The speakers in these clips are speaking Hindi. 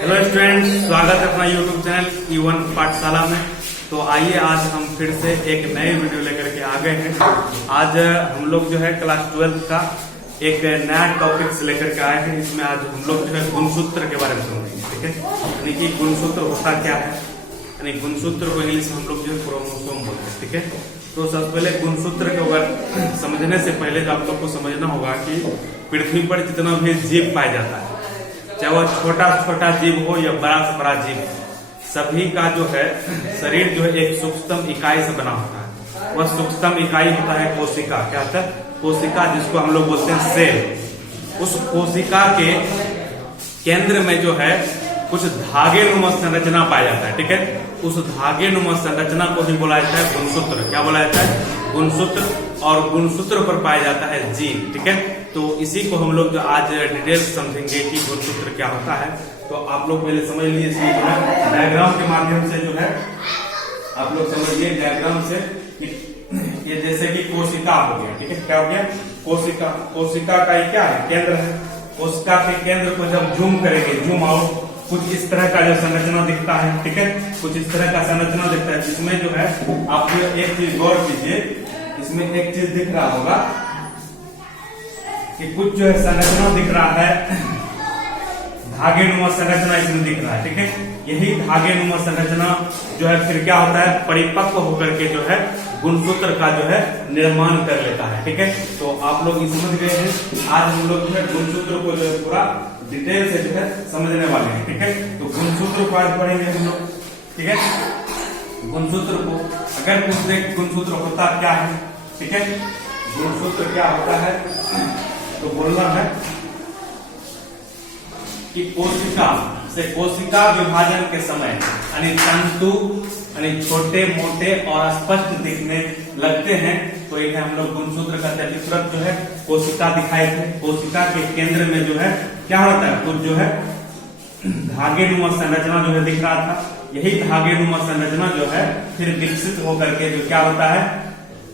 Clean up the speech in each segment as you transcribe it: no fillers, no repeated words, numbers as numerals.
हेलो स्टूडेंट्स, स्वागत है अपना यूट्यूब चैनल E1 पाठशाला में। तो आइए आज हम फिर से एक नए वीडियो लेकर के आ गए हैं। आज हम लोग जो है क्लास 12 का एक नया टॉपिक्स लेकर के आए हैं। इसमें आज हम लोग जो है गुणसूत्र के बारे में समझेंगे। ठीक है, यानी कि गुणसूत्र होता क्या है, यानी गुणसूत्र को इंग्लिश में हम लोग जो है क्रोमोसोम बोलते हैं। ठीक है, तो सबसे पहले गुणसूत्र को अगर समझने से पहले आप लोग को समझना होगा कि पृथ्वी पर जितना भी जीव पाया जाता है, चाहे वह छोटा छोटा जीव हो या बड़ा से बड़ा जीव, सभी का जो है शरीर जो है एक सूक्ष्म इकाई से बना होता है। वह सूक्ष्म इकाई होता है कोशिका। क्या होता है? कोशिका, जिसको हम लोग बोलते हैं सेल। उस कोशिका के केंद्र में जो है कुछ धागे नुमा संरचना पाया जाता है। ठीक है, उस धागे नुमा संरचना को ही बोला जाता है गुणसूत्र। क्या बोला जाता है? गुणसूत्र। और गुणसूत्र पर पाया जाता है जीन। ठीक है, तो इसी को हम लोग जो आज डिटेल्स समझेंगे कि गुणसूत्र क्या होता है। तो आप लोग पहले समझ लीजिए, इसमें जो है डायग्राम के माध्यम से जो है आप लोग समझिए डायग्राम से कि ये जैसे कि कोशिका हो गया। ठीक है, क्या हो गया? कोशिका। कोशिका का ये क्या है? केंद्र है। कोशिका के केंद्र को जब जूम करेंगे, जूम आउट, कुछ इस तरह का जो संरचना दिखता है। ठीक है, कुछ इस तरह का संरचना दिखता है, जिसमें जो है आप एक चीज गौर कीजिए, इसमें एक चीज दिख रहा होगा कि कुछ जो है संरचना दिख रहा है, धागे नुमा संरचना इसमें दिख रहा है। ठीक है, यही धागे नुमा संरचना जो है फिर क्या होता है, परिपक्व होकर के जो है गुणसूत्र का जो है निर्माण कर लेता है। ठीक है, तो आप लोग ये समझ गए हैं। आज हम लोग जो है गुणसूत्र को जो है पूरा डिटेल से जो है समझने वाले हैं। ठीक है, तो गुणसूत्र को आज पढ़ेंगे हम लोग। ठीक है, गुणसूत्र को अगर पूछ दे गुणसूत्र होता क्या है, ठीक है, गुणसूत्र क्या होता है, तो बोलना है कि कोशिका से कोशिका विभाजन के समय यानी तंतु यानी छोटे मोटे और स्पष्ट दिखने लगते हैं, तो एक हम लोग गुणसूत्र का चित्रक जो है कोशिका दिखाए थे। कोशिका के केंद्र में जो है क्या होता है, कुछ जो है धागे नुमा संरचना जो है दिख रहा था। यही धागे नुमा संरचना जो है फिर विकसित होकर के जो क्या होता है,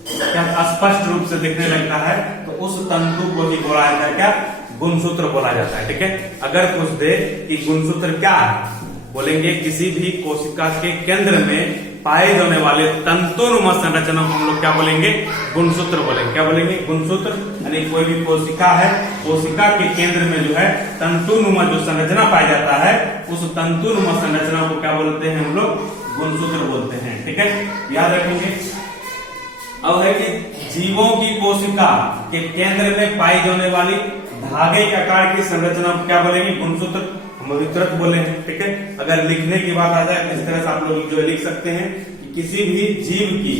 क्या स्पष्ट रूप से दिखने लगता है, तो उस तंतु को ही बोला जाता है क्या? गुणसूत्र बोला जाता है। ठीक है, अगर पूछ दे कि गुणसूत्र क्या है, बोलेंगे किसी भी कोशिका के केंद्र में पाए जाने वाले तंतुनुमा संरचना को हम लोग क्या बोलेंगे? गुणसूत्र बोलेंगे। क्या बोलेंगे? गुणसूत्र। यानी कोई भी कोशिका है, कोशिका के केंद्र में जो है तंतुनुमा जो संरचना पाया जाता है, उस तंतुनुमा संरचना को क्या बोलते हैं हम लोग? गुणसूत्र बोलते हैं। ठीक है, याद रखेंगे। अब है कि जीवों की कोशिका के केंद्र में पाई जाने वाली धागे के आकार की संरचना को क्या बोलेंगे? गुणसूत्र। हम अभी तुरंत बोले हैं। ठीक है, अगर लिखने की बात आ जाए इस तरह से आप लोग जो लिख सकते हैं कि किसी भी जीव की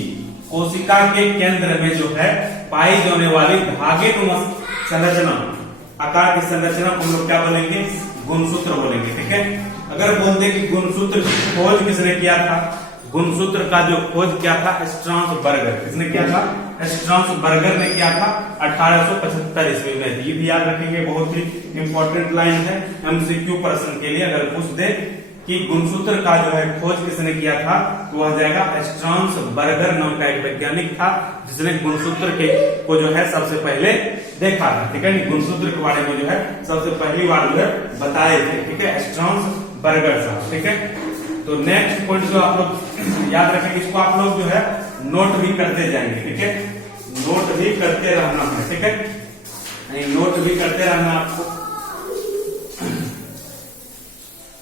कोशिका के केंद्र में जो है पाई जाने वाली धागे नुमा संरचना, आकार की संरचना को हम लोग क्या बोलेंगे? गुणसूत्र बोलेंगे। ठीक है, अगर बोलते कि गुणसूत्र की खोज किसने किया था, गुणसूत्र का जो खोज किया था स्ट्रासबर्गर। किसने किया था? स्ट्रासबर्गर ने किया था 1875 ईस्वी में। ये भी याद रखेंगे, बहुत ही इंपॉर्टेंट लाइन है MCQ प्रश्न के लिए। अगर पूछ दे कि गुणसूत्र का जो है खोज किसने किया था, तो वह जाएगा स्ट्रासबर्गर नाम का एक वैज्ञानिक था, जिसने गुणसूत्र के को जो है सबसे पहले देखा था। ठीक है, गुणसूत्र के बारे में जो है सबसे पहली बार जो है बताए थे। ठीक है, स्ट्रासबर्गर साहब। ठीक है, तो नेक्स्ट पॉइंट जो आप लोग याद रखेंगे, इसको आप लोग जो है नोट भी करते जाएंगे। ठीक है, नोट भी करते रहना है। ठीक है, नोट भी करते रहना आपको,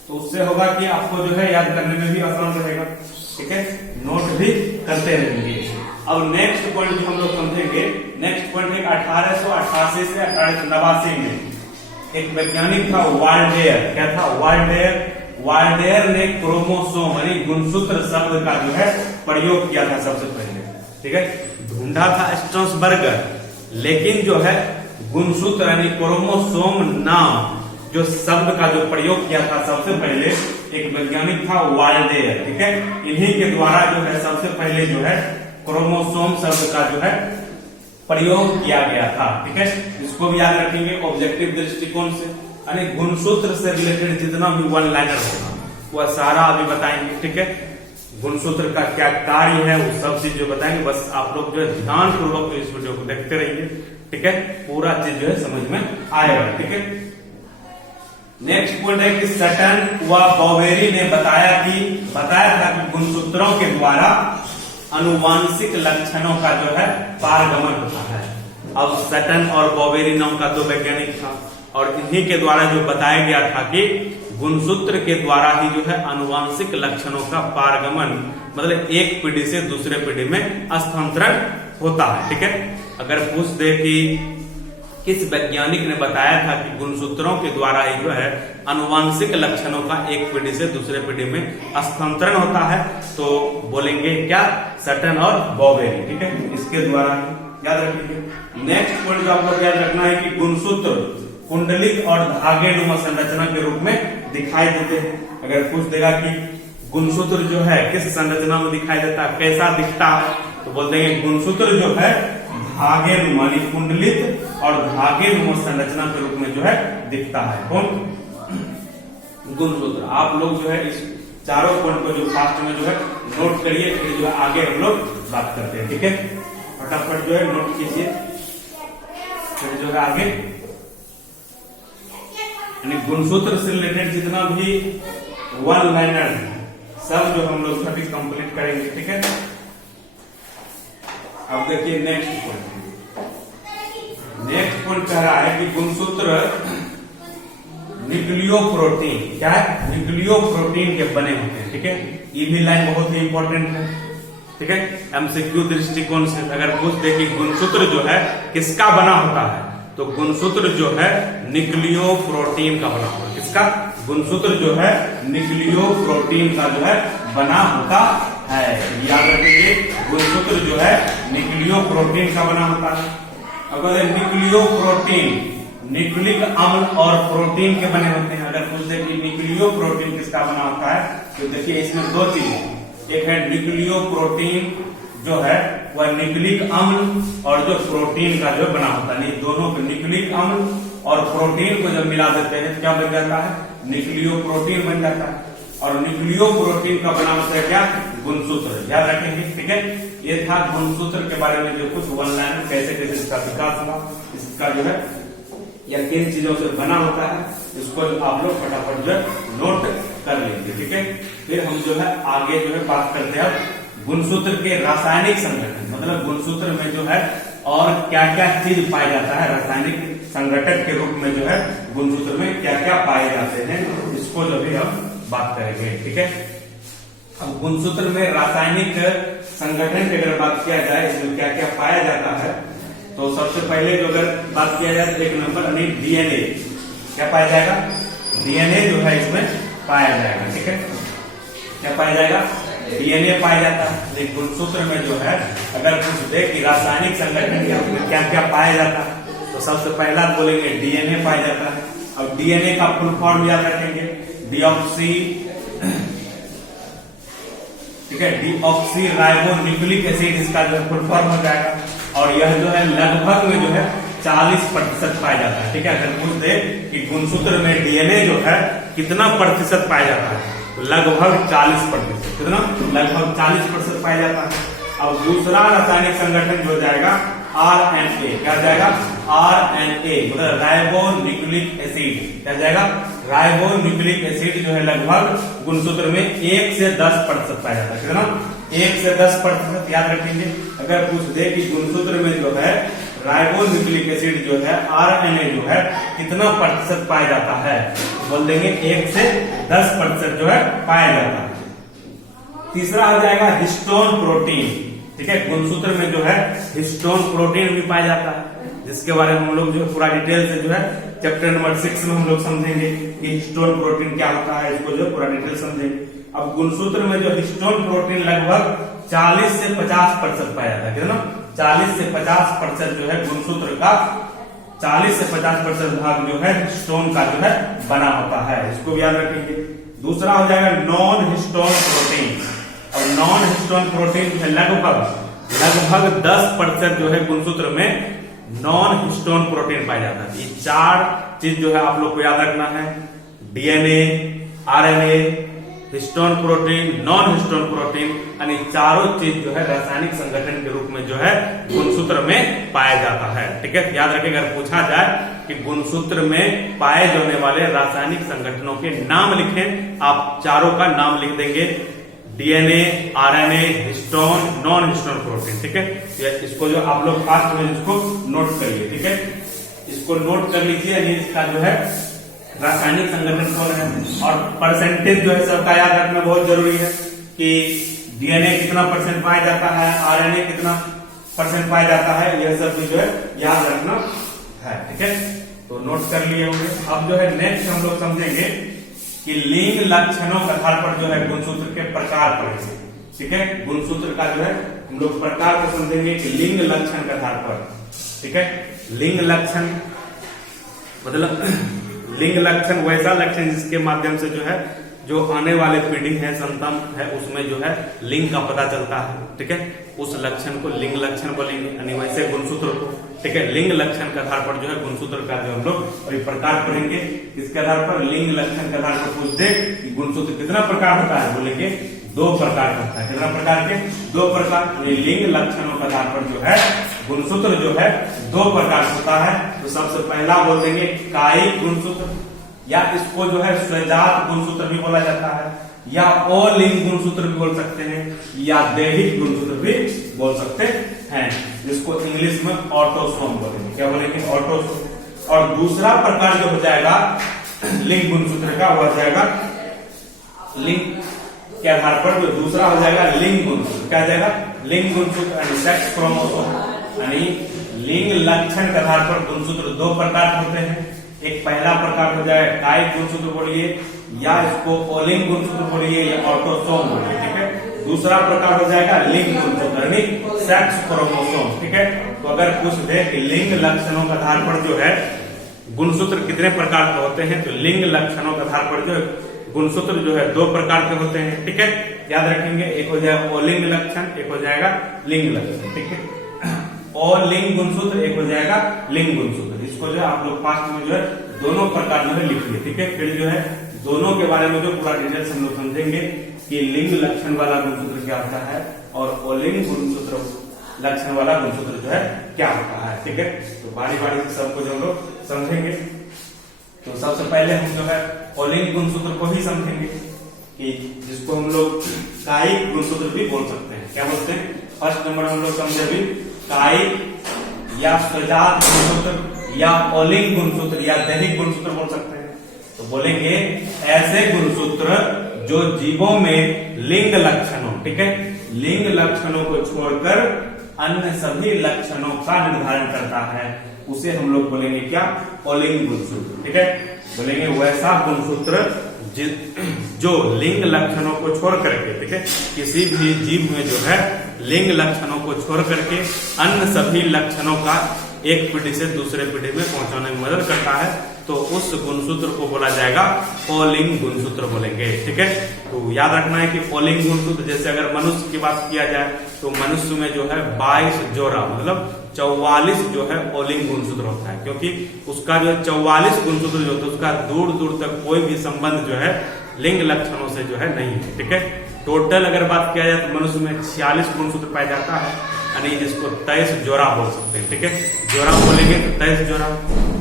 तो उससे होगा कि आपको जो है याद करने में भी आसान रहेगा। ठीक है, नोट भी करते रहेंगे। अब नेक्स्ट पॉइंट जो हम लोग समझेंगे, नेक्स्ट पॉइंट है 1888 से 1889 में एक वैज्ञानिक था वाल्डेयर। क्या था? वाल्डेयर। वाल्डेयर ने क्रोमोसोम यानी गुणसूत्र शब्द का जो है प्रयोग किया था सबसे पहले। ठीक है, ढूंढा था स्ट्रासबर्गर, लेकिन जो है गुणसूत्र यानी क्रोमोसोम नाम जो शब्द का जो प्रयोग किया था सबसे पहले एक वैज्ञानिक था वाल्डेयर। ठीक है, इन्हीं के द्वारा जो है सबसे पहले जो है क्रोमोसोम शब्द का जो है प्रयोग किया गया था। ठीक है, इसको भी याद रखेंगे ऑब्जेक्टिव दृष्टिकोण से, यानी गुणसूत्र से रिलेटेड जितना भी वन लाइनर होगा वह सारा अभी बताएंगे। ठीक है, गुणसूत्र का क्या कार्य है वो सब चीज जो बताएंगे। बस आप लोग जो है ध्यान पूर्वक इस वीडियो को देखते रहिए। ठीक है, पूरा चीज जो है समझ में आएगा। ठीक है, नेक्स्ट पॉइंट है कि सटन व बॉवेरी ने बताया था कि गुणसूत्रों के द्वारा अनुवांशिक लक्षणों का जो है पारगमन होता है। अब सटन और बॉवेरी नाम का 2 वैज्ञानिक था और इन्हीं के द्वारा जो बताया गया था कि गुणसूत्र के द्वारा ही जो है अनुवांशिक लक्षणों का पारगमन मतलब एक पीढ़ी से दूसरे पीढ़ी में स्थानांतरण होता है। ठीक है, अगर पूछ दे कि किस वैज्ञानिक ने बताया था कि गुणसूत्रों के द्वारा ही जो है अनुवांशिक लक्षणों का एक पीढ़ी से दूसरे पीढ़ी में स्थानांतरण होता है, तो बोलेंगे क्या, सटन और बॉवेरी। ठीक है, इसके द्वारा याद रखिए। नेक्स्ट पॉइंट जो आप लोग याद रखना है कि गुणसूत्र कुंडलिक और धागे नुमा संरचना के रूप में दिखाई देते हैं। अगर पूछ देगा कि गुणसूत्र जो है किस संरचना में दिखाई देता है, कैसा दिखता है, तो बोल देंगे गुणसूत्र जो है धागे नुमा कुंडलित और धागे नुमा संरचना के रूप में जो है दिखता है। कौन, गुणसूत्र। आप लोग जो है इस चारों पॉइंट को जो फास्ट में जो है नोट करिए, फिर जो है आगे हम लोग बात करते हैं। ठीक है, फटाफट जो है नोट कीजिए, फिर जो है आगे गुणसूत्र से रिलेटेड जितना भी वन लाइनर सब जो हम लोग सभी कंप्लीट करेंगे। ठीक है, अब देखिए नेक्स्ट पॉइंट कह रहा है कि गुणसूत्र न्यूक्लियो प्रोटीन, क्या है, न्यूक्लियो प्रोटीन के बने होते हैं। ठीक है, ये भी लाइन बहुत ही इंपॉर्टेंट है। ठीक है, एमसीक्यू दृष्टिकोण से अगर पूछ दे कि गुणसूत्र जो है किसका बना होता है, तो गुणसूत्र जो है न्यूक्लियो प्रोटीन का बना होता है। किसका, गुणसूत्र जो है न्यूक्लियो प्रोटीन का जो है बना होता है। याद रखिए, गुणसूत्र जो है न्यूक्लियो प्रोटीन का बना होता है। अगर न्यूक्लियो प्रोटीन न्यूक्लिक अम्ल और प्रोटीन के बने होते हैं। अगर पूछ दे कि न्यूक्लियो प्रोटीन किसका बना होता है, तो देखिए इसमें 2 चीजें, एक है न्यूक्लियो प्रोटीन जो है वह न्यूक्लिक अम्ल और जो प्रोटीन का जो बना होता है, दोनों को न्यूक्लिक अम्ल और प्रोटीन को जब मिला देते हैं क्या बन जाता है, न्यूक्लियो प्रोटीन बन जाता है। और न्यूक्लियो प्रोटीन का बना होता है क्या, गुणसूत्र। याद रखेंगे। ठीक है, ये था गुणसूत्र के बारे में जो कुछ वन लाइन कैसे कैसे इसका विकास हुआ, इसका जो है या किन चीजों से बना होता है, इसको आप लोग फटाफट जो है नोट कर लेंगे। ठीक है, फिर हम जो है आगे जो है बात करते हैं गुणसूत्र के रासायनिक संगठन, मतलब गुणसूत्र में जो है और क्या क्या चीज पाया जाता है, रासायनिक संगठक के रूप में जो है गुणसूत्र में क्या क्या पाए जाते हैं, इसको जो भी हम बात करेंगे। ठीक है, अब गुणसूत्र में रासायनिक संगठन की अगर बात किया जाए, इसमें क्या क्या पाया जाता है, तो सबसे पहले जो अगर बात किया जाए तो 1 नंबर डीएनए, क्या पाया जाएगा, डीएनए जो है इसमें पाया जाएगा। ठीक है, क्या पाया जाएगा, डीएनए पाया जाता है। गुणसूत्र में जो है अगर पूछ दे कि रासायनिक संगठन के रूप में क्या क्या पाया जाता है, तो सबसे पहला बोलेंगे डीएनए पाया जाता है। अब डीएनए का फुल फॉर्म याद रखेंगे, डीऑक्सी, ठीक है, डीऑक्सी राइबो न्यूक्लिक एसिड इसका जो है फुल फॉर्म हो जाएगा। और यह जो है लगभग में जो है 40% पाया जाता है। ठीक है, अगर पूछ दे कि गुणसूत्र में डीएनए जो है कितना प्रतिशत पाया जाता है, तो लगभग 40%। कितना, लगभग 40% पाया जाता है। अब दूसरा रासायनिक संगठन जो जाएगा आरएनए, क्या जाएगा, आरएनए मतलब राइबो न्यूक्लिक एसिड, क्या जाएगा, राइबो न्यूक्लिक एसिड जो है लगभग गुणसूत्र में 1 से 10% पाया जाता है। कितना, 1 से 10%। याद रखेंगे, अगर पूछ दे कि गुणसूत्र में जो है राइबो न्यूक्लिक एसिड जो है आरएनए जो है कितना प्रतिशत पाया जाता है, बोल देंगे 1 से 10% जो है पाया जाता है। तीसरा आ जाएगा हिस्टोन प्रोटीन। ठीक है, गुणसूत्र में जो है हिस्टोन प्रोटीन भी पाया जाता है, जिसके बारे में हम लोग जो पूरा डिटेल से जो है चैप्टर नंबर 6 में हम लोग समझेंगे कि हिस्टोन प्रोटीन क्या होता है, इसको जो पूरा डिटेल समझेंगे। अब गुणसूत्र में जो हिस्टोन प्रोटीन लगभग 40 से 50% पाया जाता है। कितना, 40 से 50% जो है गुणसूत्र का 40 से 50% भाग जो है हिस्टोन का जो है बना होता है, इसको भी याद रखेंगे। दूसरा हो जाएगा नॉन हिस्टोन प्रोटीन। और नॉन हिस्टोन प्रोटीन जो है लगभग 10% जो है गुणसूत्र में नॉन हिस्टोन प्रोटीन पाया जाता है। ये 4 चीज जो है आप लोग को याद रखना है, DNA, RNA, histone protein, non histone protein यानी चारों चीज जो है रासायनिक संगठन के रूप में जो है गुणसूत्र में पाया जाता है। ठीक है, याद रखिए अगर पूछा जाए कि गुणसूत्र में पाए जाने वाले रासायनिक संगठनों के नाम लिखें, आप चारों का नाम लिख देंगे, DNA, RNA, histone, non histone protein. ठीक है, इसको जो आप लोग फास्ट में इसको नोट करिए। ठीक है, इसको नोट कर लीजिए, ये इसका जो है रासायनिक संगठन कौन है और परसेंटेज जो है सबका याद रखना बहुत जरूरी है कि डीएनए कितना परसेंट पाया जाता है, आरएनए कितना परसेंट पाया जाता है, यह सब भी जो है याद रखना है। ठीक है, तो नोट कर लिए होंगे। अब जो है नेक्स्ट हम लोग समझेंगे कि लिंग लक्षणों के आधार पर जो है गुणसूत्र के प्रकार पढ़ेंगे। ठीक है, गुणसूत्र का जो है हम लोग प्रकार को समझेंगे कि लिंग लक्षण के आधार पर। ठीक है, लिंग लक्षण मतलब लिंग लक्षण वैसा लक्षण जिसके माध्यम से जो है जो आने वाले पीढ़ी है, संतान है, उसमें जो है लिंग का पता चलता है। ठीक है, उस लक्षण को लिंग लक्षण बोलेंगे, यानी वैसे गुणसूत्र को। ठीक है, लिंग लक्षण के आधार पर जो है गुणसूत्र का जो हम लोग अभी प्रकार पढ़ेंगे। इसके आधार पर लिंग लक्षण के आधार पर पूछते कि गुणसूत्र कितना प्रकार होता है, बोलेंगे 2 प्रकार होता है। कितना प्रकार के? 2 प्रकार। लिंग लक्षणों के आधार पर जो है गुणसूत्र जो है 2 प्रकार होता है। तो सबसे पहला बोल देंगे कायिक गुणसूत्र, या इसको जो है स्वजात गुणसूत्र भी बोला जाता है, या अलिंग गुणसूत्र भी बोल सकते हैं, या दैहिक गुणसूत्र भी बोल सकते हैं, जिसको इंग्लिश में ऑटोसोम बोलेंगे। क्या बोलेंगे? ऑटोसोम। और दूसरा प्रकार जो हो जाएगा लिंग गुणसूत्र का, वो हो जाएगा लिंग के आधार पर जो दूसरा हो जाएगा लिंग गुणसूत्र। क्या हो जाएगा? लिंग गुणसूत्र यानी सेक्स क्रोमोसोम, यानी लिंग लक्षण के आधार पर गुणसूत्र 2 प्रकार होते हैं। एक पहला प्रकार हो जाए कायिक गुणसूत्र बोलिए, या इसको अलिंग गुणसूत्र बोलिए, या ऑटोसोम बोलिए। ठीक है, दूसरा प्रकार हो जाएगा लिंग गुणसूत्र यानी सेक्स क्रोमोसोम। ठीक है, तो अगर पूछ दे कि लिंग लक्षणों के आधार पर जो है गुणसूत्र कितने प्रकार के होते हैं, तो लिंग लक्षणों के आधार पर जो गुणसूत्र जो है 2 प्रकार के होते हैं। ठीक है, याद रखेंगे, एक हो जाएगा अलिंग लक्षण, एक हो जाएगा लिंग लक्षण। ठीक है, अलिंग गुणसूत्र, एक हो जाएगा लिंग गुणसूत्र। इसको जो है आप लोग फास्ट में जो है दोनों प्रकार में लिखिए। ठीक है, फिर जो है दोनों के बारे में जो पूरा डिटेल्स हम लोग समझेंगे कि लिंग लक्षण वाला गुणसूत्र क्या होता है और अलिंग गुणसूत्र लक्षण वाला गुणसूत्र जो है क्या होता है। ठीक है, तो बारी बारी से सब कुछ हम लोग समझेंगे। तो सबसे पहले हम जो है अलिंग गुणसूत्र को ही समझेंगे कि जिसको हम लोग कायिक गुणसूत्र भी बोल सकते हैं। क्या बोलते हैं? फर्स्ट नंबर हम लोग समझे अभी कायिक या स्वजात गुणसूत्र या अलिंग गुणसूत्र या दैहिक गुणसूत्र बोल सकते हैं। तो बोलेंगे ऐसे गुणसूत्र जो जीवों में लिंग लक्षणों, ठीक है, लिंग लक्षणों को छोड़कर अन्य सभी लक्षणों का निर्धारण करता है, उसे हम लोग बोलेंगे क्या? अलिंग गुणसूत्र। ठीक है, बोलेंगे वैसा गुणसूत्र जो लिंग लक्षणों को छोड़ करके, ठीक है, किसी भी जीव में जो है लिंग लक्षणों को छोड़ करके अन्य सभी लक्षणों का एक पीढ़ी से दूसरे पीढ़ी में पहुंचाने में मदद करता है, तो उस गुणसूत्र को बोला जाएगा अलिंग गुणसूत्र बोलेंगे। ठीक है, तो याद रखना है कि अलिंग गुणसूत्र, जैसे अगर मनुष्य की बात किया जाए तो मनुष्य में जो है 22 जोड़ा मतलब 44 जो है अलिंग गुणसूत्र होता है, क्योंकि उसका जो 44 गुणसूत्र जो होता है उसका दूर दूर तक कोई भी संबंध जो है लिंग लक्षणों से जो है नहीं है। ठीक है, टोटल अगर बात किया जाए तो मनुष्य में 46 गुणसूत्र पाया जाता है, यानी जिसको 23 जोड़ा बोल सकते हैं। ठीक है, जोड़ा बोलेंगे तो 23 जोड़ा,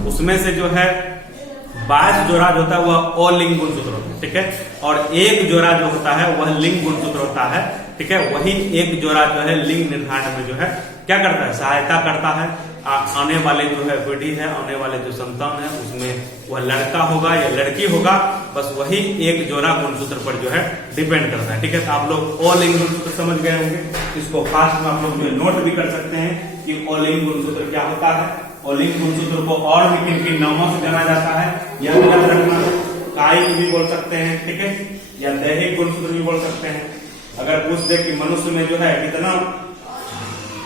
उसमें से जो है 22 जोड़ा जो होता है वह अलिंग गुणसूत्र होता है। ठीक है, और एक जोड़ा जो होता है वह लिंग गुणसूत्र होता है। ठीक है, वही एक जोड़ा जो है लिंग निर्धारण में जो है क्या करता है? सहायता करता है। आने वाले जो है पीढ़ी है, आने वाले जो संतान है, उसमें वह लड़का होगा या लड़की होगा, बस वही एक जोड़ा गुणसूत्र पर जो है डिपेंड करता है। ठीक है, तो आप लोग अलिंग गुणसूत्र समझ गए होंगे। इसको फास्ट में आप लोग जो नोट भी कर सकते हैं कि अलिंग गुणसूत्र क्या होता है। अलिंग गुणसूत्र को और भी किन किन नामों से जाना जाता है यह भी याद रखना। कायिक भी बोल सकते हैं, ठीक है, या दैहिक गुणसूत्र भी बोल सकते हैं। अगर पूछ दे कि मनुष्य में जो है कितना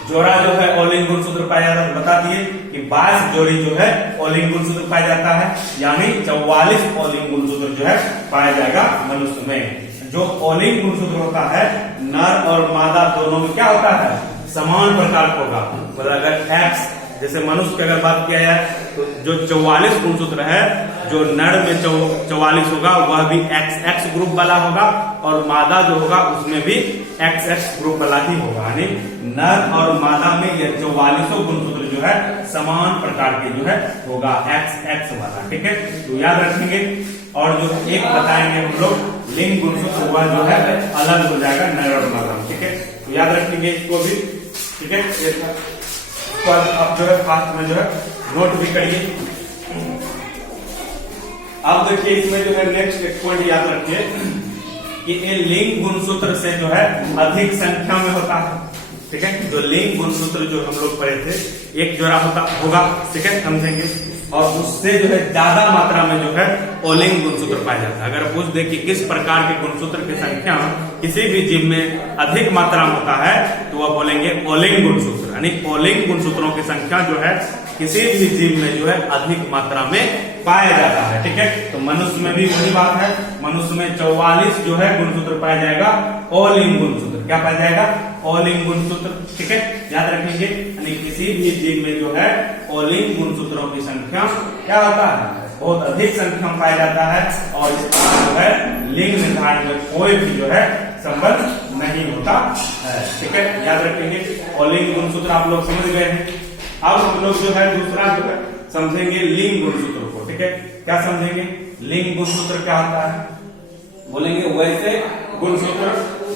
जोड़ा जो है अलिंग गुणसूत्र पाया जाता है, बता दिए कि 22 जोड़ी जो है अलिंग गुणसूत्र पाया जाता है, यानी 44 अलिंग गुणसूत्र जो है पाया जाएगा मनुष्य में। जो अलिंग गुणसूत्र होता है नर और मादा दोनों में क्या होता है? समान प्रकार होगा। मतलब अगर X जैसे मनुष्य की अगर बात किया जाए तो जो 44 गुणसूत्र है, जो नर में 44 होगा वह भी XX ग्रुप वाला होगा, और मादा जो होगा उसमें भी XX ग्रुप वाला ही होगा। यानी नर और मादा में ये 44 गुणसूत्र जो है समान प्रकार के जो है होगा XX वाला। ठीक है, तो याद रखेंगे। और जो एक बताएंगे हम लोग लिंग गुणसूत्र हुआ जो है अलग हो जाएगा नर और मादा। ठीक है, तो याद रखेंगे इसको भी। ठीक है, अब जो है फास्ट में जो है नोट भी करिए। अब देखिए इसमें जो है नेक्स्ट एक पॉइंट याद रखिए कि ये लिंग गुणसूत्र से जो है अधिक संख्या में होता है। ठीक है, जो लिंग गुणसूत्र जो हम लोग पढ़े थे एक जोड़ा होगा। ठीक है, समझेंगे। और उससे जो है ज्यादा मात्रा में जो है ओलिंग गुणसूत्र पाया जाता है। अगर पूछ दे कि किस प्रकार के गुणसूत्र की संख्या किसी भी जीव में अधिक मात्रा में होता है तो वह बोलेंगे ओलिंग गुणसूत्र। यानी ओलिंग गुणसूत्रों की संख्या जो है किसी भी जीव में जो है अधिक मात्रा में पाया जाता है। ठीक है, तो मनुष्य में भी वही बात है। मनुष्य में 44 जो है गुणसूत्र पाया जाएगा ओलिंग गुणसूत्र। क्या पाया जाएगा? ओलिंग गुणसूत्र। ठीक है, याद रखेंगे। यानी किसी भी जीव में जो है ओलिंग गुणसूत्रों की संख्या क्या होता है? बहुत अधिक संख्या में पाया जाता है। और इसका जो है लिंग निर्धारण में कोई भी जो है संबंध नहीं होता है। ठीक है, याद रखेंगे। ओलिंग गुणसूत्र आप लोग समझ गए हैं। अब हम लोग जो है दूसरा जो है समझेंगे लिंग गुणसूत्र को। ठीक है, क्या समझेंगे? लिंग गुणसूत्र क्या होता है? बोलेंगे वैसे गुणसूत्र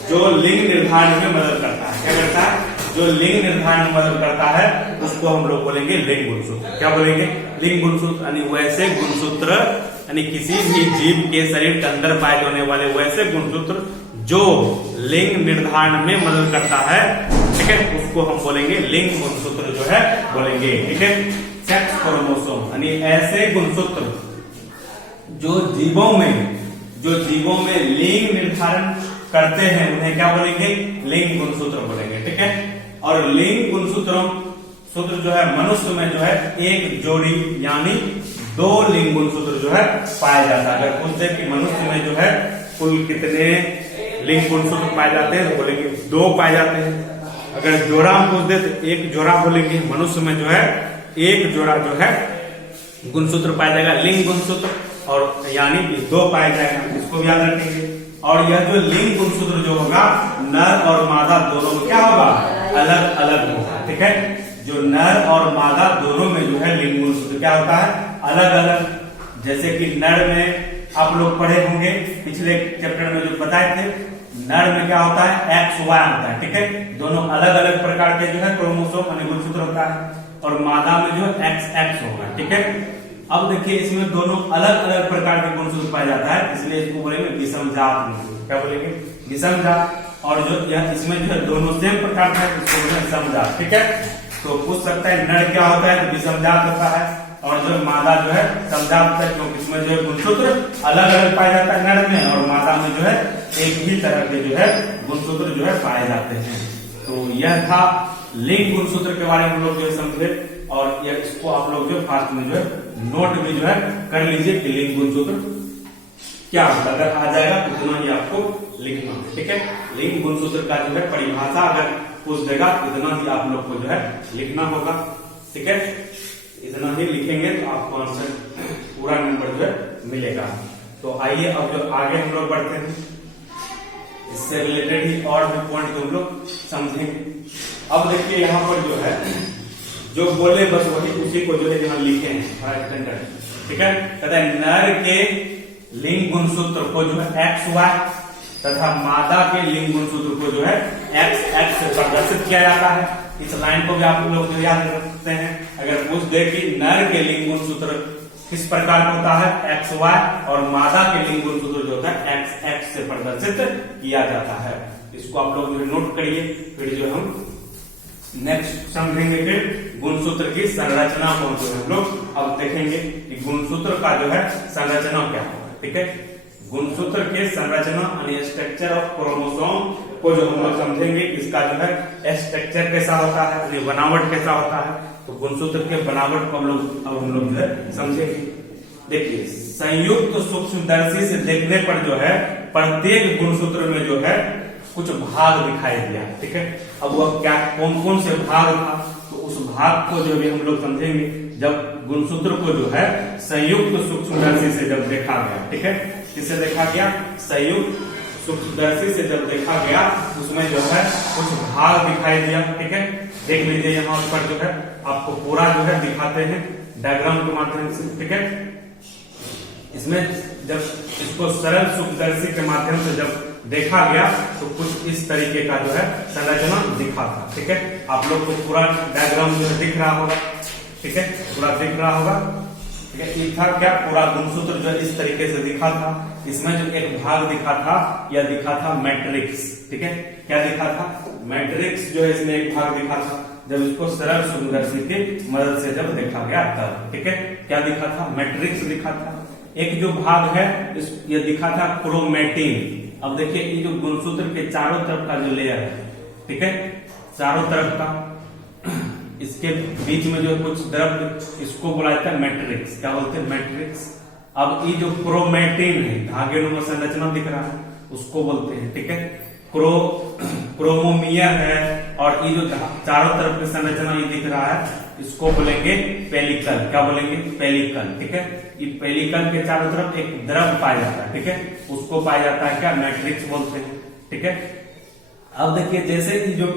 जो लिंग निर्धारण में मदद करता है। क्या करता है? जो लिंग निर्धारण में मदद करता है उसको हम लोग बोलेंगे लिंग गुणसूत्र। क्या बोलेंगे? लिंग गुणसूत्र। यानी वैसे गुणसूत्र, यानी किसी भी जीव के शरीर के अंदर पाए जाने वाले वैसे गुणसूत्र जो लिंग निर्धारण में मदद करता है। ठीक है, उसको हम बोलेंगे लिंग गुणसूत्र जो है बोलेंगे। ठीक है, सेक्स क्रोमोसोम। यानी ऐसे गुणसूत्र जो जीवों में लिंग निर्धारण करते हैं उन्हें क्या बोलेंगे? लिंग गुणसूत्र बोलेंगे। ठीक है, और लिंग गुणसूत्र जो है मनुष्य में जो है एक जोड़ी यानी 2 लिंग गुणसूत्र जो है पाया जाता है। अगर पूछते कि मनुष्य में जो है कुल कितने लिंग गुणसूत्र पाए जाते हैं तो बोलेंगे 2 पाए जाते हैं। अगर जोड़ा हम पूछ दे तो 1 जोड़ा बोलेंगे। मनुष्य में जो है 1 जोड़ा जो है गुणसूत्र पाया जाएगा लिंग गुणसूत्र, और यानी कि 2 पाया जाएगा। इसको भी याद रखेंगे। और यह जो लिंग गुणसूत्र जो होगा नर और मादा दोनों में क्या होगा? अलग अलग होगा। ठीक है, जो नर और मादा दोनों में जो है लिंग गुणसूत्र क्या होता है? अलग अलग। जैसे कि नर में आप लोग पढ़े होंगे पिछले चैप्टर में जो बताए थे, नर में क्या होता है? XY होता है। ठीक है, दोनों अलग अलग प्रकार के जो है क्रोमोसोम यानी गुणसूत्र होता है, और मादा में जो XX होगा। ठीक है, अब देखिए इसमें दोनों अलग अलग प्रकार के गुणसूत्र पाया जाता है, इसलिए इसको बोलेंगे विषमजात गुणसूत्र। क्या बोलेंगे? विषमजात। और जो यह इसमें जो है दोनों सेम प्रकार का है इसको बोलेंगे समजात। ठीक है, तो पूछ सकता है नर क्या होता है? तो विषमजात होता है, और जो मादा जो है समजात होता है, क्योंकि इसमें जो है गुणसूत्र अलग अलग पाया जाता है नर में, और मादा में जो है एक ही तरह के जो है गुणसूत्र जो है पाए जाते हैं। तो यह था लिंग गुणसूत्र के बारे में हम लोग जो समझे, और यह इसको आप लोग जो फास्ट में जो है नोट भी जो है कर लीजिए कि लिंग गुणसूत्र क्या होता है। अगर आ जाएगा तो इतना ही आपको लिखना। ठीक है, लिंग गुणसूत्र का जो है परिभाषा अगर पूछ देगा इतना ही आप लोग को जो है लिखना होगा। ठीक है, इतना ही लिखेंगे तो आपको आंसर पूरा नंबर जो है मिलेगा। तो आइए अब जो आगे हम लोग बढ़ते हैं, इससे रिलेटेड ही और भी पॉइंट हम लोग समझेंगे। अब देखिए यहाँ पर जो है जो बोले बस वही उसी को जो है यहाँ लिखे हैं। ठीक है, कहते हैं नर के लिंग गुणसूत्र को जो है XY तथा मादा के लिंग गुणसूत्र को जो है XX से प्रदर्शित किया जाता है। इस लाइन को भी आप लोग जो याद रखते हैं। अगर पूछ दे कि नर के लिंग गुणसूत्र किस प्रकार का होता है? XY, और मादा के लिंग गुणसूत्र जो होता है XX से प्रदर्शित किया जाता है। इसको आप लोग जो नोट करिए, फिर जो हम नेक्स्ट समझेंगे फिर गुणसूत्र की संरचना को जो हम लोग अब देखेंगे कि गुणसूत्र का जो है संरचना क्या होगा। ठीक है, गुणसूत्र के संरचना यानी स्ट्रक्चर ऑफ क्रोमोसोम को जो हम लोग समझेंगे, इसका जो है स्ट्रक्चर कैसा होता है यानी बनावट कैसा होता है। तो गुणसूत्र के बनावट को हम लोग जो है समझेंगे। देखिए, संयुक्त सूक्ष्मदर्शी से देखने पर जो है प्रत्येक गुणसूत्र में जो है कुछ भाग दिखाई दिया। ठीक है, अब वह क्या कौन कौन से भाग था तो उस भाग को जो भी हम लोग समझेंगे जब गुणसूत्र को जो है संयुक्त सूक्ष्मदर्शी से जब देखा गया, ठीक है, किसे देखा गया, संयुक्त सूक्ष्मदर्शी से जब देखा गया उसमें जो है कुछ भाग दिखाई दिया, ठीक है। देख लीजिए यहाँ पर जो है आपको पूरा जो है दिखाते हैं डायग्राम के माध्यम से, ठीक है। इसमें जब इसको सरल सूक्ष्मदर्शी के माध्यम से जब देखा गया तो कुछ इस तरीके का जो है संरचना दिखा था, ठीक है। आप लोग को पूरा डायग्राम जो है दिख रहा होगा, ठीक है, पूरा दिख रहा होगा, ठीक है। ये था क्या, पूरा गुणसूत्र जो इस तरीके से दिखा था। इसमें जो एक भाग दिखा था यह दिखा था मैट्रिक्स, ठीक है। क्या दिखा था, मैट्रिक्स जो है इसमें एक भाग दिखा था जब इसको सरल सूक्ष्मदर्शी की मदद से जब देखा गया तब, ठीक है। क्या दिखा था, मैट्रिक्स दिखा था। एक जो भाग है ये दिखा था क्रोमेटिन। अब देखिए ये जो गुणसूत्र के चारों तरफ का जो लेयर है, ठीक है, चारों तरफ का, इसके बीच में जो कुछ द्रव, इसको बोला जाता है मैट्रिक्स। क्या बोलते हैं, मैट्रिक्स। अब ये जो क्रोमेटिन है, धागे नुमा संरचना दिख रहा है, उसको बोलते हैं, ठीक है, क्रोमोमियर है। और ये जो चारों तरफ की संरचना ये दिख रहा है इसको बोलेंगे पेलिकल। क्या बोलेंगे, पेलिकल, ठीक है। ये पेलिकल के चारों तरफ एक द्रव पाया जाता है, ठीक है, उसको पाया जाता है क्या, मैट्रिक्स बोलते हैं, ठीक है। अब देखिए जैसे ये जो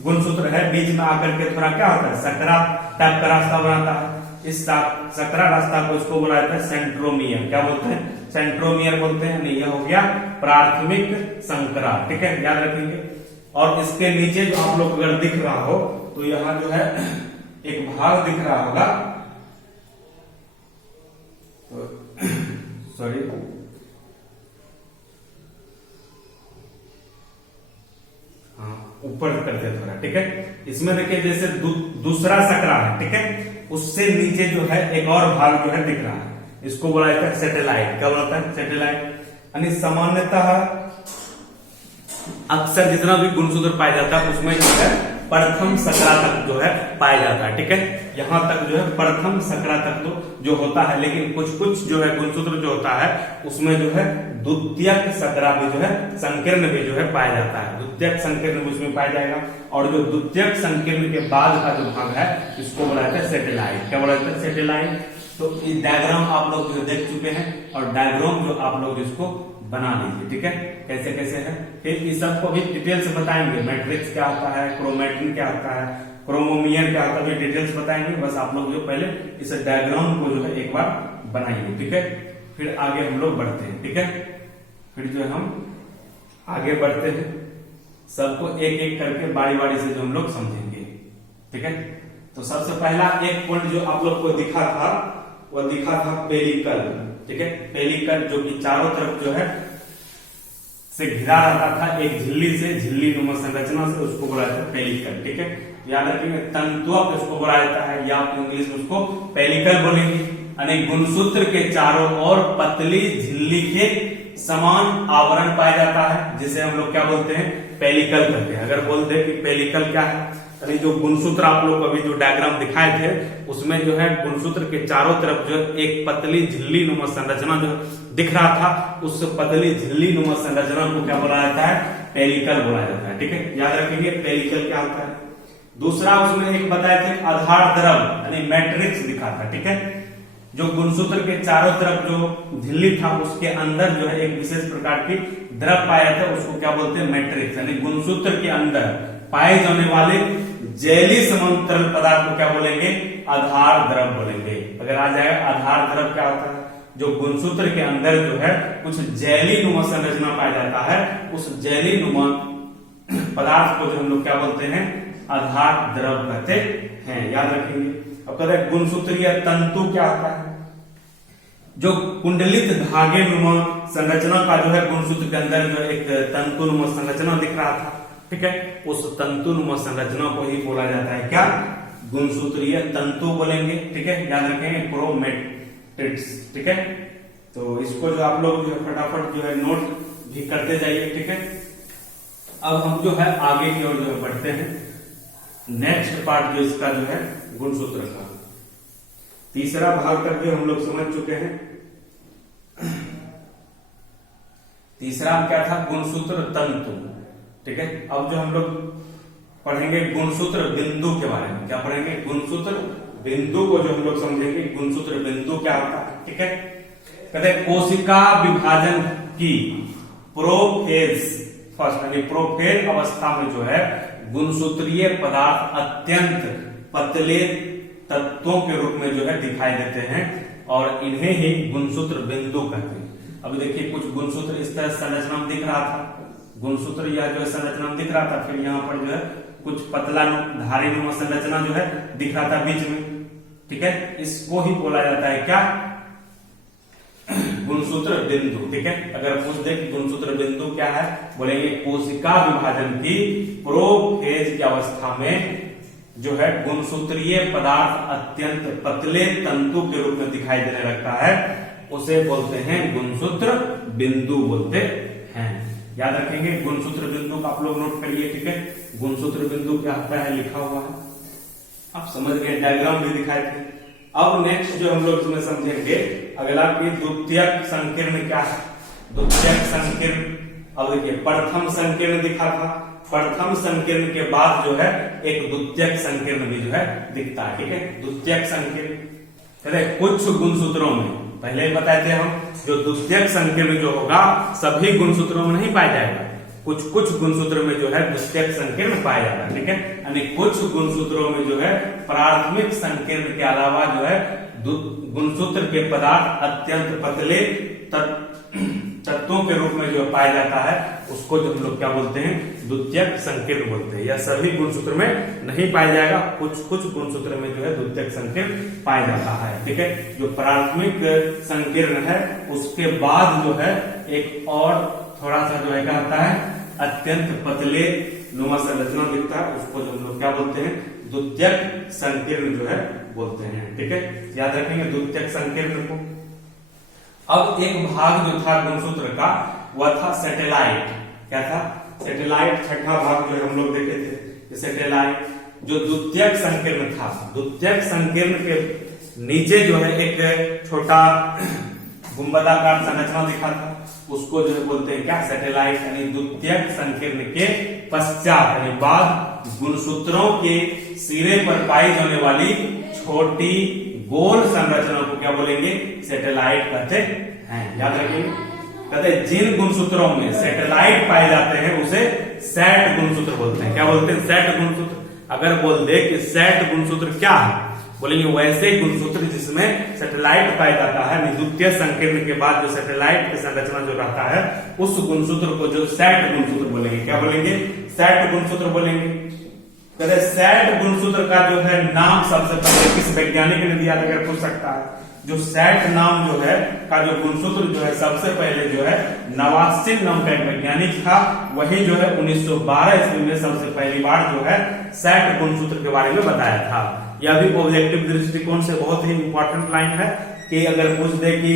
गुणसूत्र है बीच में आकर के थोड़ा क्या होता है, सकरा टाइप का रास्ता बनाता है। इस सकरा रास्ता को इसको बोला जाता है सेंट्रोमियर। क्या बोलते हैं, सेंट्रोमियर बोलते हैं। नहीं, यह हो गया प्राथमिक संकरा, ठीक है, याद रखेंगे। और इसके नीचे जो आप लोग अगर दिख रहा हो तो यहाँ जो है एक भाग दिख रहा होगा, तो सॉरी, ऊपर करते थोड़ा, ठीक है। इसमें देखिए जैसे दूसरा सकरा है, ठीक है, उससे नीचे जो है एक और भाग जो है दिख रहा है, इसको बोला जाता है सैटेलाइट। क्या बोलता है, सैटेलाइट। यानी सामान्यतः अक्सर जितना भी गुणसूत्र पाया जाता है उसमें जो है प्रथम सकरा तक जो है पाया जाता है, ठीक है। यहां तक जो है प्रथम सकरा तक तो जो होता है, लेकिन कुछ कुछ जो है गुणसूत्र जो होता है उसमें जो है द्वितीयक सकरा भी जो है संकीर्ण भी जो है पाया जाता है। द्वितीयक संकीर्ण भी उसमें पाया जाएगा। और जो द्वितीयक संकीर्ण के बाद का जो भाग है इसको बोला जाता है सैटेलाइट। क्या बोला जाता है, सैटेलाइट। तो ये डायग्राम आप लोग जो देख चुके हैं और डायग्राम जो आप लोग इसको बना लीजिए, ठीक है, कैसे कैसे है। फिर इस सबको भी डिटेल से बताएंगे, मैट्रिक्स क्या होता है, क्रोमेटिन क्या होता है, क्रोमोमियर क्या होता है, डिटेल्स बताएंगे। बस आप लोग जो पहले इस डायग्राम को जो है एक बार बनाइए, ठीक है, फिर आगे हम लोग बढ़ते हैं, ठीक है। फिर जो हम आगे बढ़ते हैं, सबको एक एक करके बारी बारी से जो हम लोग समझेंगे, ठीक है। तो सबसे पहला एक पॉइंट जो आप लोग को दिखा था वो दिखा था पेलिकल, ठीक है। पेलिकल जो कि चारों तरफ जो है से घिरा रहता था एक झिल्ली से, झिल्ली नुमा संरचना से, उसको बोला जाता है पेलिकल, ठीक है। याद रखिएगा, तंतुअक इसको बोला जाता है, या इंग्लिश में उसको पेलिकल बोलेंगे। यानी गुणसूत्र के चारों ओर पतली झिल्ली के समान आवरण पाया जाता है, जिसे हम लोग क्या बोलते हैं, पेलिकल कहते हैं। अगर बोल दे कि पेलिकल क्या है, यानी जो गुणसूत्र आप लोग अभी जो डायग्राम दिखाए थे उसमें जो है गुणसूत्र के चारों तरफ जो एक पतली झिल्ली नुमा संरचना जो दिख रहा था, उस पतली झिल्ली नुमा संरचना को क्या बोला जाता है, पेलिकल बोला जाता है, ठीक है। याद रखेंगे पेलिकल क्या होता है। दूसरा उसमें एक बताया था आधार द्रव यानी मैट्रिक्स दिखा था, ठीक है। जो गुणसूत्र के चारों तरफ जो झिल्ली था उसके अंदर जो है एक विशेष प्रकार की द्रव पाया था, उसको क्या बोलते हैं, मैट्रिक्स। यानी गुणसूत्र के अंदर पाए जाने वाले जैली समान तरल पदार्थ को क्या बोलेंगे, आधार द्रव बोलेंगे। अगर आ जाएगा आधार द्रव क्या होता है, जो गुणसूत्र के अंदर जो है कुछ जैली नुमा संरचना पाया जाता है, उस जैली नुमा पदार्थ को जो हम लोग क्या बोलते हैं, आधार द्रव कहते हैं। याद रखेंगे। अब कहते हैं गुणसूत्रीय तंतु क्या होता है, जो कुंडलित धागे नुमा संरचना का जो है गुणसूत्र के अंदर जो एक तंतु नुमा संरचना दिख रहा था, ठीक है, उस तंतु नुमा संरचना को ही बोला जाता है क्या, गुणसूत्रीय तंतु बोलेंगे, ठीक है। याद रखेंगे क्रोमेटिड्स, ठीक है। तो इसको जो आप लोग जो है फटाफट जो है नोट भी करते जाइए, ठीक है। अब हम जो है आगे की ओर जो है बढ़ते हैं। नेक्स्ट पार्ट जो इसका जो है गुणसूत्र का तीसरा भाग तक जो हम लोग समझ चुके हैं। तीसरा क्या था, गुणसूत्र तंतु, ठीक है। अब जो हम लोग पढ़ेंगे गुणसूत्र बिंदु के बारे में। क्या पढ़ेंगे? गुणसूत्र बिंदु को जो हम लोग समझेंगे, गुणसूत्र बिंदु क्या होता है, ठीक है। कहते हैं कोशिका विभाजन की प्रोफेज फर्स्ट यानी प्रोफेज अवस्था में जो है गुणसूत्रीय पदार्थ अत्यंत पतले तत्वों के रूप में जो है दिखाई देते हैं और इन्हें ही गुणसूत्र बिंदु कहते हैं। अब देखिए कुछ गुणसूत्र इस तरह संरचना में दिख रहा था, गुणसूत्र यह जो है संरचना में दिख रहा था, फिर यहाँ पर जो है कुछ पतला धारीनुमा संरचना जो है दिख रहा था बीच में, ठीक है। इसको ही बोला जाता है क्या? गुणसूत्र बिंदु, ठीक है। अगर पूछ दे कि गुणसूत्र बिंदु क्या है, बोलेंगे कोशिका विभाजन की प्रोफेज की अवस्था में जो है गुणसूत्रीय पदार्थ अत्यंत पतले तंतु के रूप में दिखाई देने लगता है, उसे बोलते हैं गुणसूत्र बिंदु बोलते हैं। याद रखेंगे गुणसूत्र बिंदु का आप लोग नोट करिए, ठीक है। गुणसूत्र बिंदु क्या होता है लिखा हुआ है, आप समझ गए, डायग्राम भी दिखाए थे। अब नेक्स्ट जो हम लोग इसमें समझेंगे अगला की द्वितीयक संकीर्ण क्या है। द्वितीयक संकीर्ण, अब देखिए प्रथम संकीर्ण दिखा था, प्रथम संकीर्ण के बाद जो है एक द्वितीयक संकीर्ण भी जो है दिखता है, ठीक है। द्वितीयक संकीर्ण कहते कुछ गुणसूत्रों में, पहले ही बताए थे हम, जो द्वितीयक संकीर्ण जो होगा सभी गुणसूत्रों में नहीं पाया जाएगा, कुछ कुछ गुणसूत्र में जो है द्वितीयक संकीर्ण पाया जाता है, ठीक है। यानी कुछ गुणसूत्रों में जो है प्राथमिक संकीर्ण के अलावा जो है गुणसूत्र के पदार्थ अत्यंत पतले तत्वों के रूप में जो पाया जाता है उसको जो हम लोग क्या बोलते हैं, द्वितीयक संकीर्ण बोलते हैं। यह सभी गुणसूत्र में नहीं पाया जाएगा, कुछ कुछ गुणसूत्र में जो है द्वितीयक संकीर्ण पाया जाता है, ठीक है। जो प्राथमिक संकीर्ण है उसके बाद जो है एक और थोड़ा सा जो है क्या होता है, अत्यंत पतले नुमा संरचना दिखता है, उसको जो हम लोग क्या बोलते हैं, द्वितीयक संकीर्ण जो है बोलते हैं, ठीक है। याद रखेंगे द्वितीयक संकीर्ण को। अब एक भाग जो था गुणसूत्र का वह था सैटेलाइट। क्या था? सैटेलाइट, छठा भाग जो हम लोग देखे थे सैटेलाइट, जो द्वितीयक संकीर्ण था। द्वितीयक संकीर्ण के नीचे जो है एक छोटा गुंबदाकार संरचना दिखा था, उसको जो है बोलते हैं क्या, सैटेलाइट। यानी द्वितीयक संकीर्ण के पश्चात यानी बाद गुणसूत्रों के सिरे पर पाई जाने वाली छोटी गोल संरचना को क्या बोलेंगे, सैटेलाइट कहते हैं। याद रखिए, कहते हैं जिन गुणसूत्रों में सैटेलाइट पाए जाते हैं उसे सैट गुणसूत्र बोलते हैं। क्या बोलते हैं? सैट गुणसूत्र। अगर बोल दे कि सैट गुणसूत्र क्या है, बोलेंगे वैसे गुणसूत्र जिसमें सैटेलाइट पाया जाता है, द्वितीय संकीर्ण के बाद जो सैटेलाइट की संरचना जो रहता है उस गुणसूत्र को जो सैट गुणसूत्र बोलेंगे। क्या बोलेंगे? सैट गुणसूत्र बोलेंगे। कहते सैट गुणसूत्र का जो है नाम सबसे पहले किस वैज्ञानिक ने दिया, अगर पूछ सकता है। जो सैट नाम जो है का जो गुणसूत्र जो है सबसे पहले जो है नवासिन नाम का एक वैज्ञानिक था, वही जो है 1912 ईस्वी में सबसे पहली बार जो है सैट गुणसूत्र के बारे में बताया था। यह भी ऑब्जेक्टिव दृष्टिकोण से बहुत ही इंपॉर्टेंट लाइन है कि अगर पूछ दे कि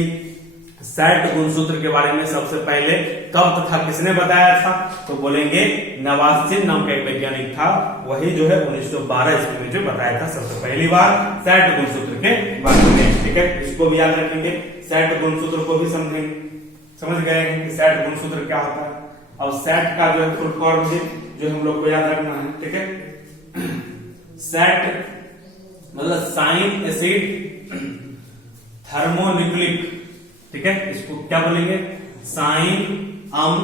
सैट गुणसूत्र के बारे में सबसे पहले कब तथा किसने बताया था, तो बोलेंगे नवासिन नाम का एक वैज्ञानिक था, वही जो है 1912 ईस्वी में जो बताया था सबसे पहली बार सैट गुणसूत्र के बारे में, ठीक है। इसको भी याद रखेंगे, सैट गुणसूत्र को भी समझेंगे। समझ गए हैं कि सैट गुणसूत्र क्या होता है। अब सैट का जो है फुल फॉर्म जो हम लोग को याद रखना है, ठीक है। सैट मतलब साइन एसिड थर्मोन्यूक्लिक, ठीक है। इसको क्या बोलेंगे? साइन अम्ल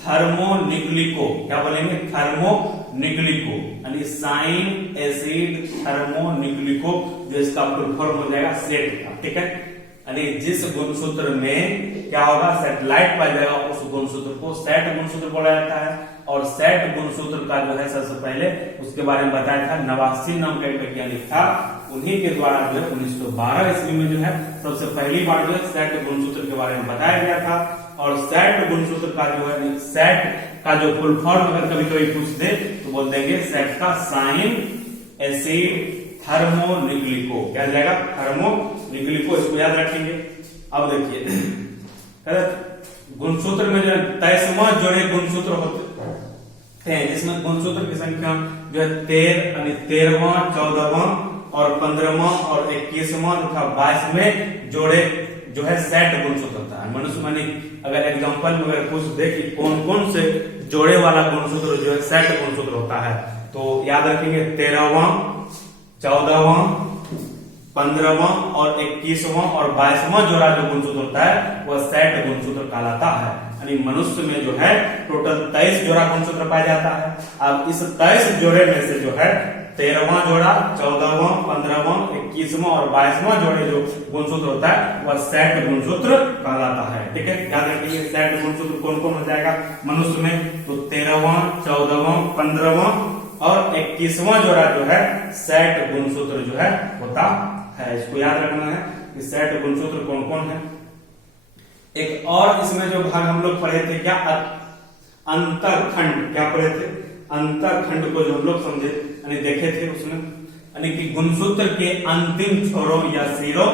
थर्मोन्यूक्लिको। क्या बोलेंगे? थर्मोन्यूक्लिको, यानी साइन एसिड थर्मोन्यूक्लिको, जो इसका फुल फॉर्म हो जाएगा सेट का, ठीक है। यानी जिस गुणसूत्र में क्या होगा, सैटेलाइट पाया जाएगा उस गुणसूत्र को सैट गुणसूत्र बोला जाता है। और सैट गुणसूत्र का जो है सबसे पहले उसके बारे में बताया था नवासिन नाम का एक वैज्ञानिक था, उन्हीं के द्वारा जो है 1912 ईस्वी में जो है सबसे पहली बार जो है सैट गुणसूत्र के बारे में बताया गया था। और सैट गुणसूत्र का जो है, सैट का जो फुल फॉर्म अगर कभी कभी पूछ दे तो बोल देंगे सैट का साइन एसिड थर्मोन्यूक्लिको। क्या जाएगा? थर्मोन्यूक्लिको। इसको याद रखेंगे। अब देखिए गुणसूत्र में जो 23वां जोड़े गुणसूत्र होते हैं, जिसमें गुणसूत्र की संख्या जो है 13वां 14वां और 15वां और 21वां तथा 22वें जोड़े जो है सैट गुणसूत्र होता है। मनुष्य मानी अगर एग्जांपल में अगर पूछ दे कि कौन कौन से जोड़े वाला गुणसूत्र जो है सैट गुणसूत्र होता है, तो याद रखेंगे 13वां, 14वां, 15वां और 21वां और 22वां जोड़ा जो गुणसूत्र होता है वह सेट गुणसूत्र कहलाता है। यानी मनुष्य में जो है टोटल 23 जोड़ा गुणसूत्र पाया जाता है। अब इस 23 जोड़े में से जो है 13वां जोड़ा, 14वां, 15वां, 21वां और 22वां जोड़े जो गुणसूत्र होता है वह सेट गुणसूत्र कहलाता है। ठीक है, याद रखिए सेट गुणसूत्र कौन कौन हो जाएगा मनुष्य में, तो 13वां, 14वां, 15वां और 21वां जोड़ा जो है सेट गुणसूत्र जो है होता है। इसको याद रखना है कि सेट गुणसूत्र कौन कौन है। एक और इसमें जो भाग हम लोग पढ़े थे क्या, अंतरखंड, क्या पढ़े थे, अंतरखंड को जो हम लोग समझे यानी देखे थे उसमें, यानी कि गुणसूत्र के अंतिम छोरों या सिरों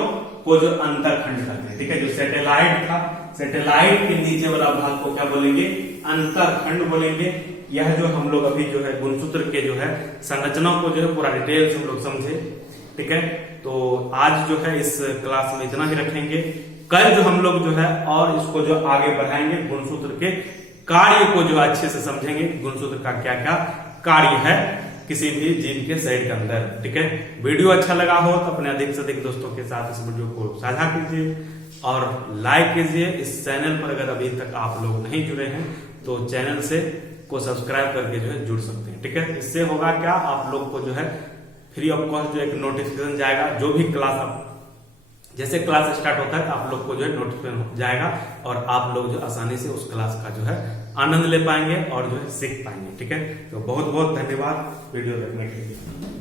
को जो अंतरखंड करते हैं। ठीक है, जो सैटेलाइट था, सैटेलाइट के नीचे वाला भाग को क्या बोलेंगे, अंतरखंड बोलेंगे। यह जो हम लोग अभी जो है गुणसूत्र के जो है संरचना को जो है पूरा डिटेल से हम लोग समझे। ठीक है, तो आज जो है इस क्लास में इतना ही रखेंगे। कल जो हम लोग जो है और इसको जो आगे बढ़ाएंगे, गुणसूत्र के कार्य को जो अच्छे से समझेंगे, गुणसूत्र का क्या क्या कार्य है किसी भी जीव के शरीर के अंदर। ठीक है, वीडियो अच्छा लगा हो तो अपने अधिक से अधिक दोस्तों के साथ इस वीडियो को साझा कीजिए और लाइक कीजिए। इस चैनल पर अगर अभी तक आप लोग नहीं जुड़े हैं तो चैनल से को सब्सक्राइब करके जो है जुड़ सकते हैं। ठीक है, इससे होगा क्या, आप लोग को जो है फ्री ऑफ कॉस्ट जो एक नोटिफिकेशन जाएगा, जो भी क्लास आप जैसे क्लास स्टार्ट होता है आप लोग को जो है नोटिफिकेशन जाएगा और आप लोग जो आसानी से उस क्लास का जो है आनंद ले पाएंगे और जो है सीख पाएंगे। ठीक है, तो बहुत बहुत धन्यवाद वीडियो देखने के लिए।